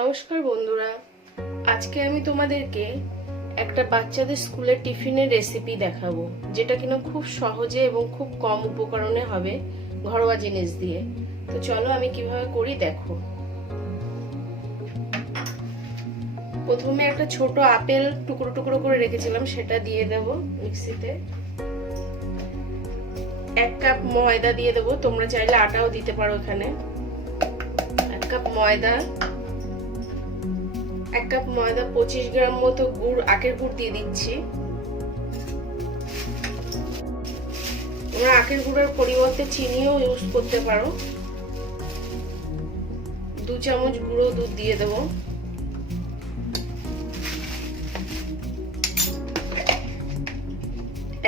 নমস্কার বন্ধুরা, আজকে আমি তোমাদেরকে একটা বাচ্চাদের স্কুলের টিফিনের রেসিপি দেখাবো, যেটা কিনা খুব সহজে এবং খুব কম উপকরণে হবে, ঘরোয়া জিনিস দিয়ে। তো চলো আমি কিভাবে করি দেখো। প্রথমে একটা ছোট আপেল টুকরো টুকরো করে রেখেছিলাম, সেটা দিয়ে দেব মিক্সিতে। 1 কাপ ময়দা দিয়ে দেবো, তোমরা চাইলে আটাও দিতে পারো। এখানে 1 কাপ ময়দা, 1 কাপ ময়দা 25 গ্রাম মতো গুড়, আখের গুড় দিয়ে দিচ্ছি। তোমরা আখের গুড়ের পরিবর্তে চিনিও ইউজ করতে পারো। 2 চামচ গুঁড়ো দুধ দিয়ে দেবো।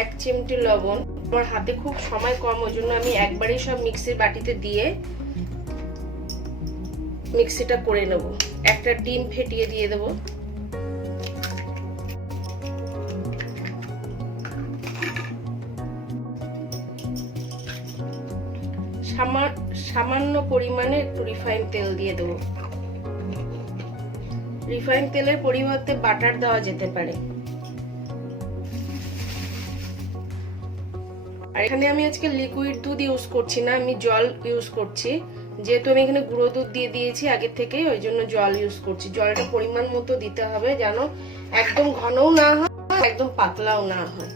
এক চিমটি লবণ। আমার হাতে খুব সময় কম, ওই জন্য আমি একবারেই সব মিক্সির বাটিতে দিয়ে মিক্সিটা করে নেব। একটা ডিম ফেটিয়ে দিয়ে দেব। সামান্য পরিমাণে একটু রিফাইন তেল দিয়ে দেব। রিফাইন তেলের পরিবর্তে বাটার দেওয়া যেতে পারে। আর এখানে আমি আজকে লিকুইড দুধ ইউজ করছি না, আমি জল ইউজ করছি। যেহেতু আমি এখানে গুঁড়ো দুধ দিয়ে দিয়েছি আগে থেকে, ওই জন্য জল ইউজ করছি। জলটা পরিমাণ মতো দিতে হবে, যেন একদম ঘনও না হয় একদম পাতলাও না হয়।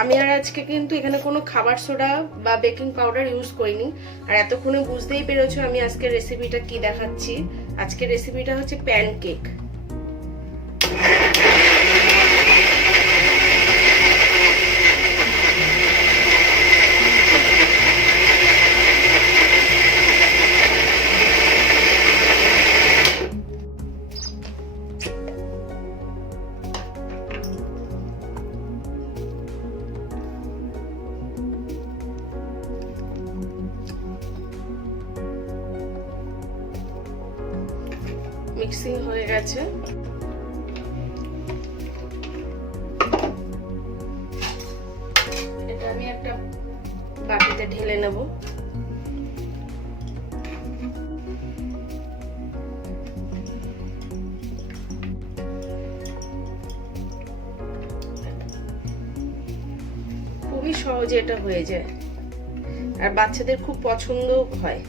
আমি আর আজকে কিন্তু এখানে কোনো খাবার সোডা বা বেকিং পাউডার ইউজ করিনি। আর এতক্ষণে বুঝতেই পেরেছো আমি আজকের রেসিপিটা কি দেখাচ্ছি। আজকের রেসিপিটা হচ্ছে প্যানকেক। মিক্সিং হয়ে গেছে। এটা আমি একটা বাটিতে ঢেলে নেব। খুবই সহজে এটা হয়ে যায়, আর বাচ্চাদের খুব পছন্দ হয়।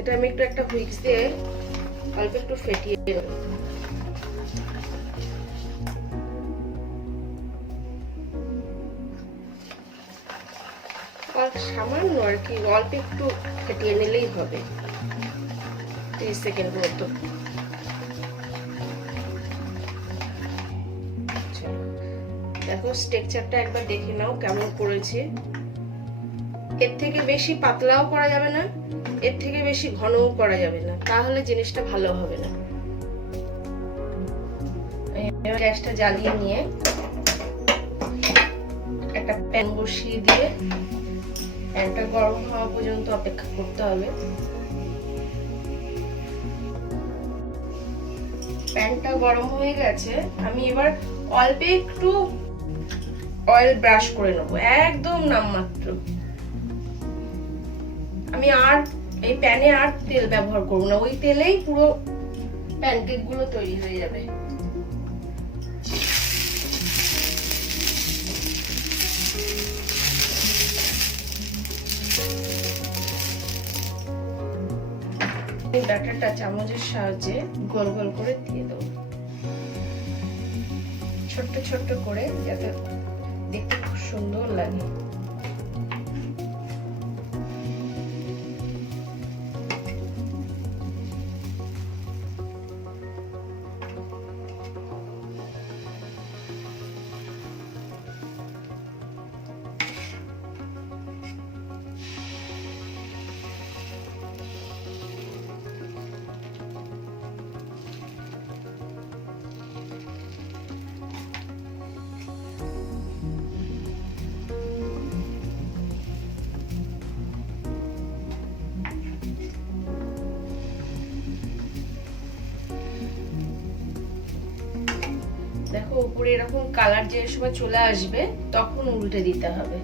এটা আমি একটা হুইক্স দিয়ে অল্প একটু ফেটিয়ে দেব। সামান্য আর কি, অল্প একটু ফেটিয়ে নিলেই হবে, 30 সেকেন্ড মতো। দেখো স্ট্রাকচারটা একবার দেখে নাও কেমন করেছে। এর থেকে বেশি পাতলাও করা যাবে না, এর থেকে বেশি ঘনও করা যাবে না, তাহলে জিনিসটা ভালো হবে না। গ্যাসটা জ্বালিয়ে নিয়ে একটা প্যান বসিয়ে দিয়ে প্যানটা গরম হওয়া পর্যন্ত অপেক্ষা করতে হবে। প্যানটা গরম হয়ে গেছে, আমি এবার অল্প একটু অয়েল ব্রাশ করে নেব, একদম নামমাত্র। আমি আর এই প্যানে আর তেল ব্যবহার করব না, ওই তেলেই পুরো প্যানকেক গুলো তৈরি হয়ে যাবে। ব্যাটারটা চামচের সাহায্যে গোল গোল করে দিয়ে দেবো, ছোট্ট ছোট্ট করে, যাতে দেখতে খুব সুন্দর লাগে। উপরে এরকম কালার যে সময় চলে আসবে তখন উল্টে দিতে হবে।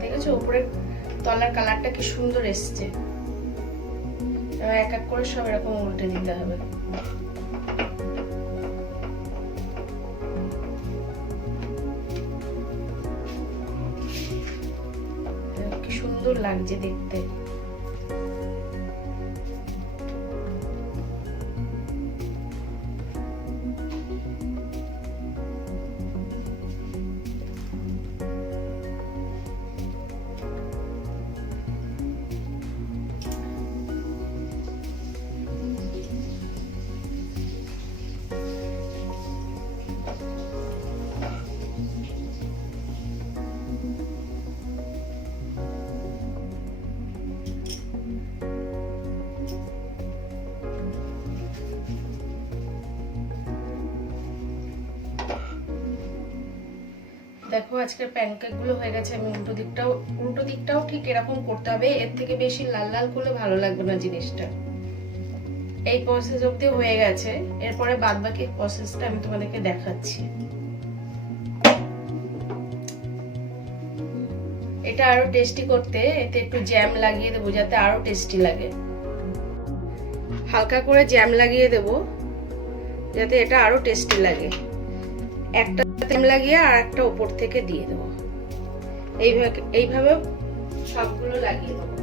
দেখেছো উপরে তলার কালারটা কি সুন্দর এসছে। এক এক করে সব এরকম উল্টে দিতে হবে। কি সুন্দর লাগছে দেখতে। দেখো আজকের প্যানকেক গুলো হয়ে গেছে। আমি উল্টো দিকটাও ঠিক এরকম করতে হবে, এর থেকে বেশি লাল লাল করলে ভালো লাগবে না জিনিসটা। এই প্রসেস অবধি হয়ে গেছে, এরপরে বাদ বাকি প্রসেসটা আমি তোমাদেরকে দেখাচ্ছি। এটা আরো টেস্টি করতে এতে একটু জ্যাম লাগিয়ে দেবো যাতে আরো টেস্টি লাগে। হালকা করে জ্যাম লাগিয়ে দেবো যাতে এটা আরো টেস্টি লাগে। একটা জ্যাম লাগিয়ে আর একটা উপর থেকে দিয়ে দেবো। এইভাবে সবগুলো লাগিয়ে দেবো।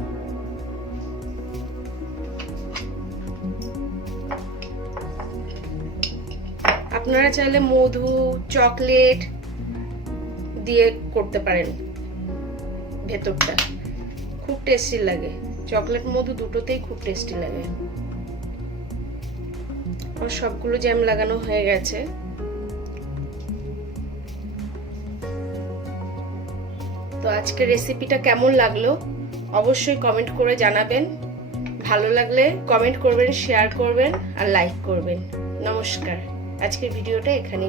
আপনারা চাইলে মধু চকলেট দিয়ে করতে পারেন, ভেতরটা খুব টেস্টি লাগে। চকলেট মধু দুটোতেই খুব টেস্টি লাগে। আর সবগুলো জ্যাম লাগানো হয়ে গেছে। তো আজকের রেসিপিটা কেমন লাগলো অবশ্যই কমেন্ট করে জানাবেন। ভালো লাগলে কমেন্ট করবেন, শেয়ার করবেন আর লাইক করবেন। নমস্কার, আজকের ভিডিওটা এখানেই।